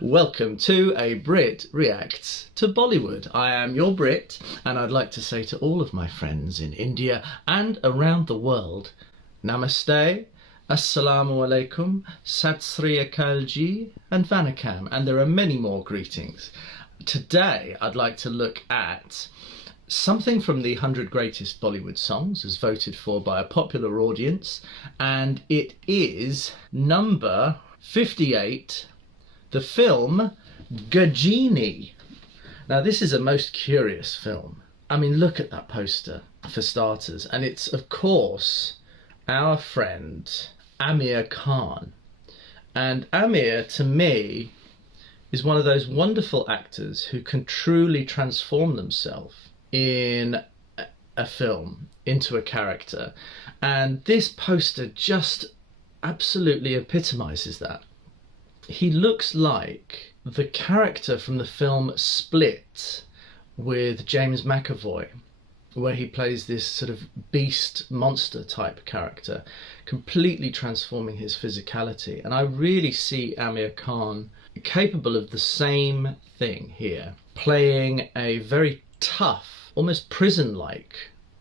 Welcome to a Brit Reacts to Bollywood. I am your Brit, and I'd like to say to all of my friends in India and around the world, Namaste, Assalamu alaikum, Sat Sri Akal Ji, and Vanakkam, and there are many more greetings. Today I'd like to look at something from the 100 Greatest Bollywood Songs, as voted for by a popular audience, and it is number 58, the film Ghajini. Now this is a most curious film. I mean, look at that poster for starters, and it's of course our friend Aamir Khan. And Aamir, to me, is one of those wonderful actors who can truly transform themselves in a film into a character, and this poster just absolutely epitomizes that. He looks like the character from the film Split with James McAvoy, where he plays this sort of beast monster type character, completely transforming his physicality. And I really see Aamir Khan capable of the same thing here, playing a very tough, almost prison-like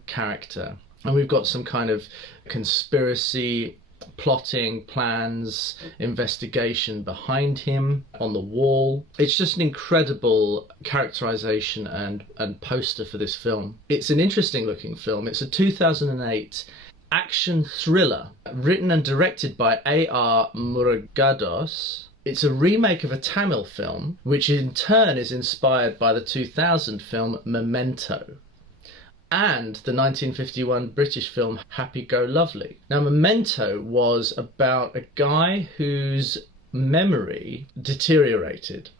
character. And we've got some kind of conspiracy, plotting, plans, investigation behind him on the wall. It's just an incredible characterization and poster for this film. It's an interesting looking film. It's a 2008 action thriller written and directed by A.R. Murugadoss. It's a remake of a Tamil film, which in turn is inspired by the 2000 film Memento and the 1951 British film Happy Go Lovely. Now, Memento was about a guy whose memory deteriorated,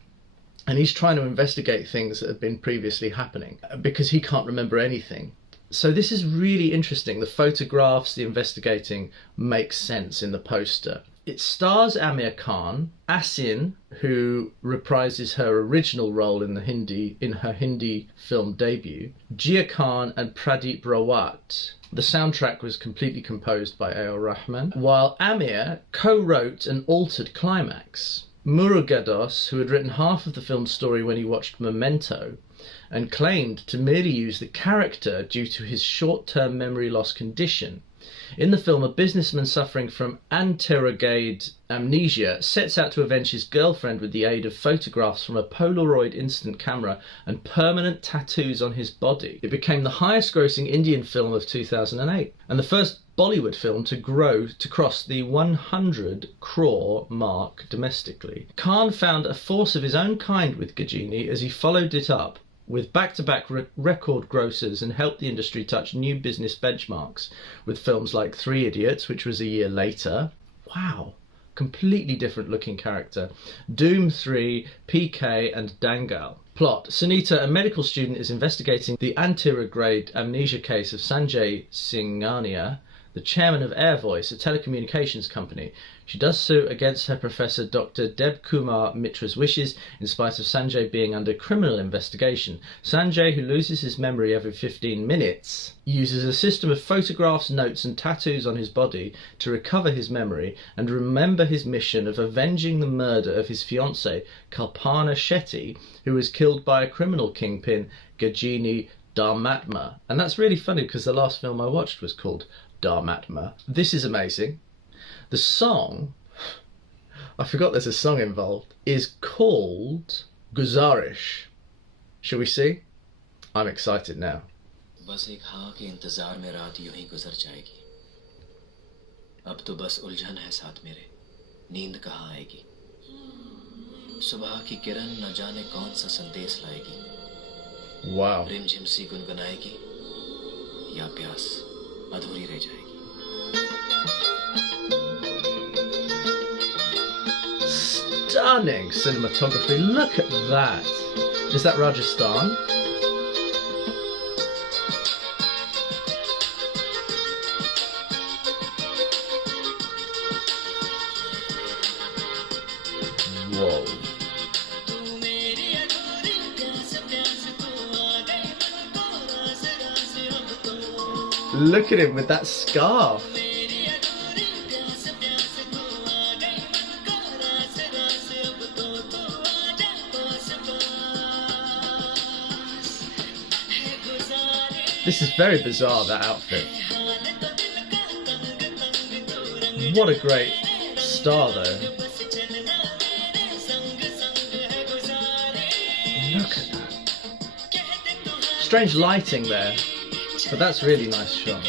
and he's trying to investigate things that have been previously happening because he can't remember anything. So this is really interesting. The photographs, the investigating makes sense in the poster. It stars Aamir Khan, Asin, who reprises her original role in her Hindi film debut, Jia Khan, and Pradeep Rawat. The soundtrack was completely composed by A.R. Rahman, while Aamir co-wrote an altered climax. Murugadoss, who had written half of the film's story when he watched Memento, and claimed to merely use the character due to his short-term memory loss condition. In the film, a businessman suffering from anterograde amnesia sets out to avenge his girlfriend with the aid of photographs from a Polaroid instant camera and permanent tattoos on his body. It became the highest grossing Indian film of 2008 and the first Bollywood film to cross the 100 crore mark domestically. Khan found a force of his own kind with Ghajini as he followed it up with back-to-back record grossers and helped the industry touch new business benchmarks with films like Three Idiots, which was a year later. Wow, completely different looking character. Doom 3, PK, and Dangal. Plot: Sunita, a medical student, is investigating the anterograde amnesia case of Sanjay Singhania, the chairman of Air Voice, a telecommunications company. She does so against her professor Dr. Deb Kumar Mitra's wishes, in spite of Sanjay being under criminal investigation. Sanjay, who loses his memory every 15 minutes, uses a system of photographs, notes and tattoos on his body to recover his memory and remember his mission of avenging the murder of his fiancée, Kalpana Shetty, who was killed by a criminal kingpin, Ghajini Dharmatma. And that's really funny because the last film I watched was called Dharmatma. This is amazing. The song, I forgot there's a song involved, is called Guzarish. Shall we see? I'm excited now. बस एक हाँ के इंतजार में रात यूं ही गुजर जाएगी. अब तो बस उलझन है साथ मेरे, नींद कहाँ आएगी. सुबह की किरण न जाने कौन सा संदेश लाएगी. Wow. रिमझिम सी गुनगुनाएगी या प्यास अधूरी रह जाएगी. Stunning cinematography. Look at that. Is that Rajasthan? Whoa. Look at him with that scarf. This is very bizarre, that outfit. What a great star, though. Look at that. Strange lighting there, but that's a really nice shot.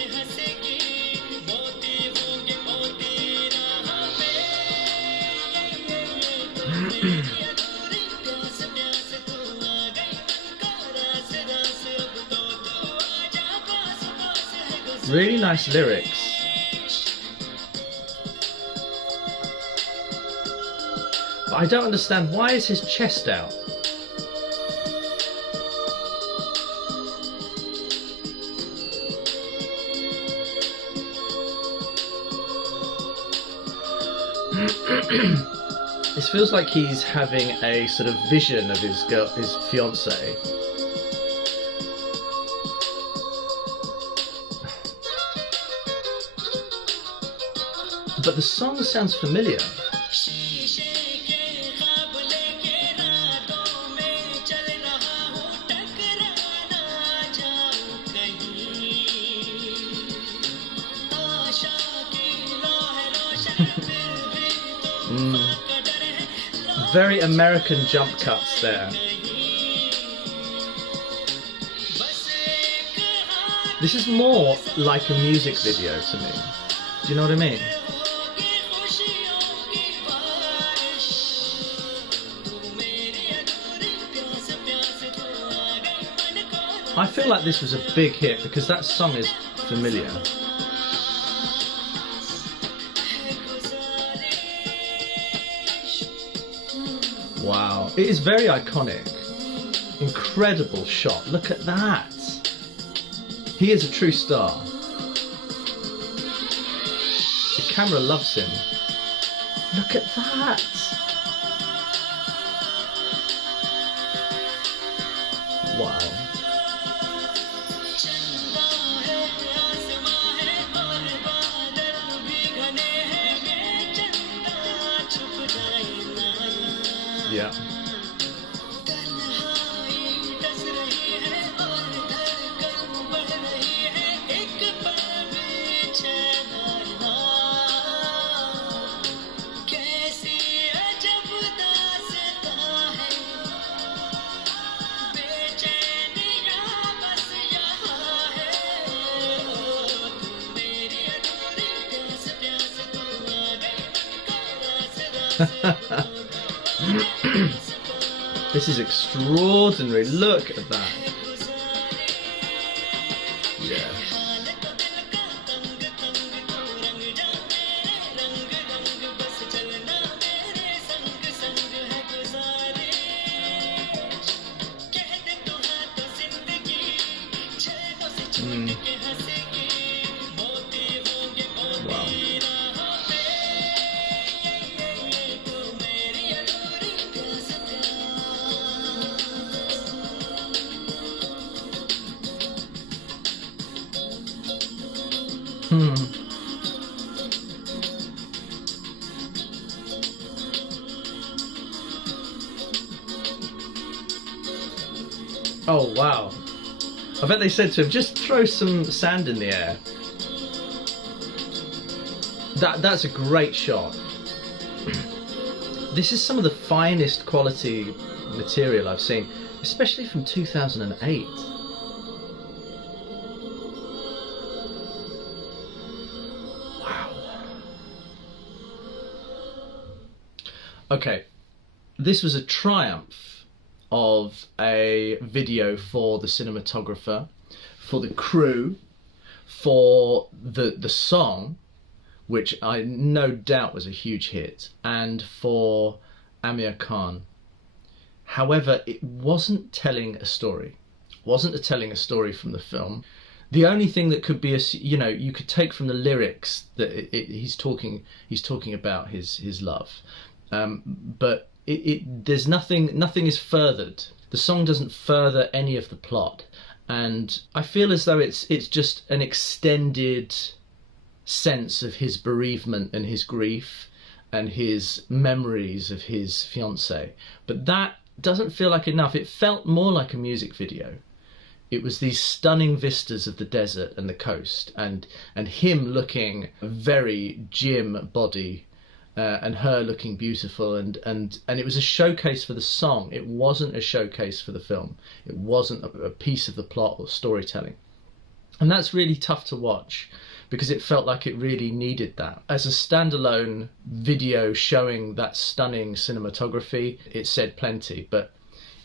Really nice lyrics. But I don't understand, why is his chest out? This feels like he's having a sort of vision of his girl, his fiancée. But the song sounds familiar. Very American jump cuts there. This is more like a music video to me. Do you know what I mean? I feel like this was a big hit because that song is familiar. Wow, it is very iconic. Incredible shot, look at that. He is a true star. The camera loves him. Look at that. Wow. Yeah. This is extraordinary. Look at that. Yeah. Wow. Oh wow. I bet they said to him, just throw some sand in the air. That's a great shot. This is some of the finest quality material I've seen, especially from 2008. Wow. Okay, this was a triumph of a video for the cinematographer, for the crew, for the song, which I no doubt was a huge hit, and for Aamir Khan. However, it wasn't telling a story. Wasn't telling a story from the film. The only thing that could be, you could take from the lyrics that he's talking about his love, but there's nothing is furthered. The song doesn't further any of the plot, and I feel as though it's just an extended sense of his bereavement and his grief and his memories of his fiancée. But that doesn't feel like enough. It felt more like a music video. It was these stunning vistas of the desert and the coast, and him looking very gym body, and her looking beautiful, and it was a showcase for the song. It wasn't a showcase for the film. It wasn't a piece of the plot or storytelling. And that's really tough to watch, because it felt like it really needed that. As a standalone video showing that stunning cinematography, it said plenty, but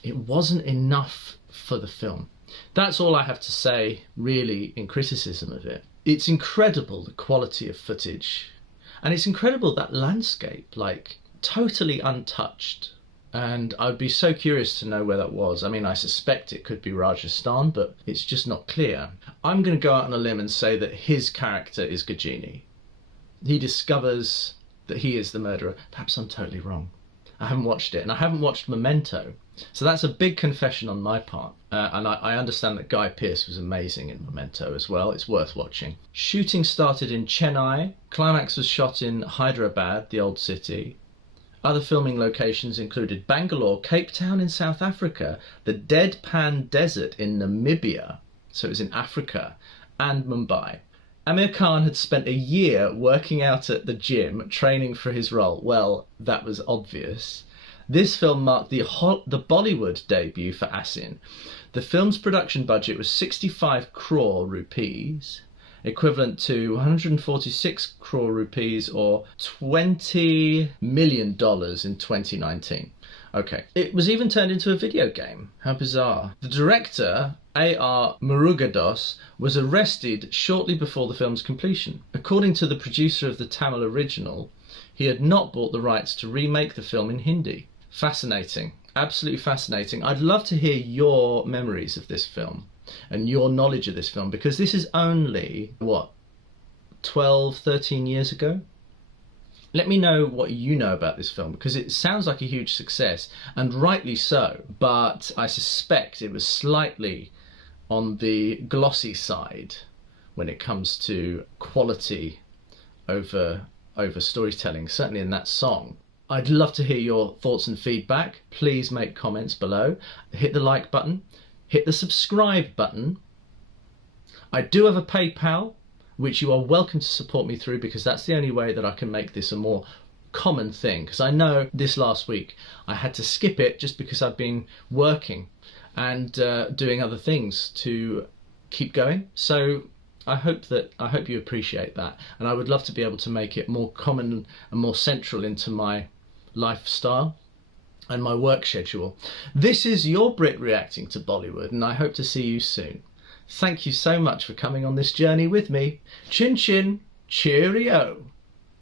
it wasn't enough for the film. That's all I have to say, really, in criticism of it. It's incredible, the quality of footage. And it's incredible, that landscape, like, totally untouched. And I'd be so curious to know where that was. I mean, I suspect it could be Rajasthan, but it's just not clear. I'm going to go out on a limb and say that his character is Ghajini. He discovers that he is the murderer. Perhaps I'm totally wrong. I haven't watched it, and I haven't watched Memento. So that's a big confession on my part. And I understand that Guy Pearce was amazing in Memento as well. It's worth watching. Shooting started in Chennai. Climax was shot in Hyderabad, the old city. Other filming locations included Bangalore, Cape Town in South Africa, the Deadpan Desert in Namibia, so it was in Africa, and Mumbai. Aamir Khan had spent a year working out at the gym, training for his role. Well, that was obvious. This film marked the Bollywood debut for Asin. The film's production budget was 65 crore rupees, equivalent to 146 crore rupees, or $20 million in 2019. Okay. It was even turned into a video game. How bizarre. The director, A.R. Murugadoss, was arrested shortly before the film's completion. According to the producer of the Tamil original, he had not bought the rights to remake the film in Hindi. Fascinating. Absolutely fascinating. I'd love to hear your memories of this film and your knowledge of this film, because this is only, 12, 13 years ago? Let me know what you know about this film, because it sounds like a huge success, and rightly so, but I suspect it was slightly on the glossy side when it comes to quality over storytelling, certainly in that song. I'd love to hear your thoughts and feedback. Please make comments below. Hit the like button. Hit the subscribe button. I do have a PayPal, which you are welcome to support me through, because that's the only way that I can make this a more common thing. Because I know this last week I had to skip it just because I've been working and doing other things to keep going. So I hope you appreciate that, and I would love to be able to make it more common and more central into my lifestyle and my work schedule. This is your Brit reacting to Bollywood, and I hope to see you soon. Thank you so much for coming on this journey with me. Chin chin, cheerio.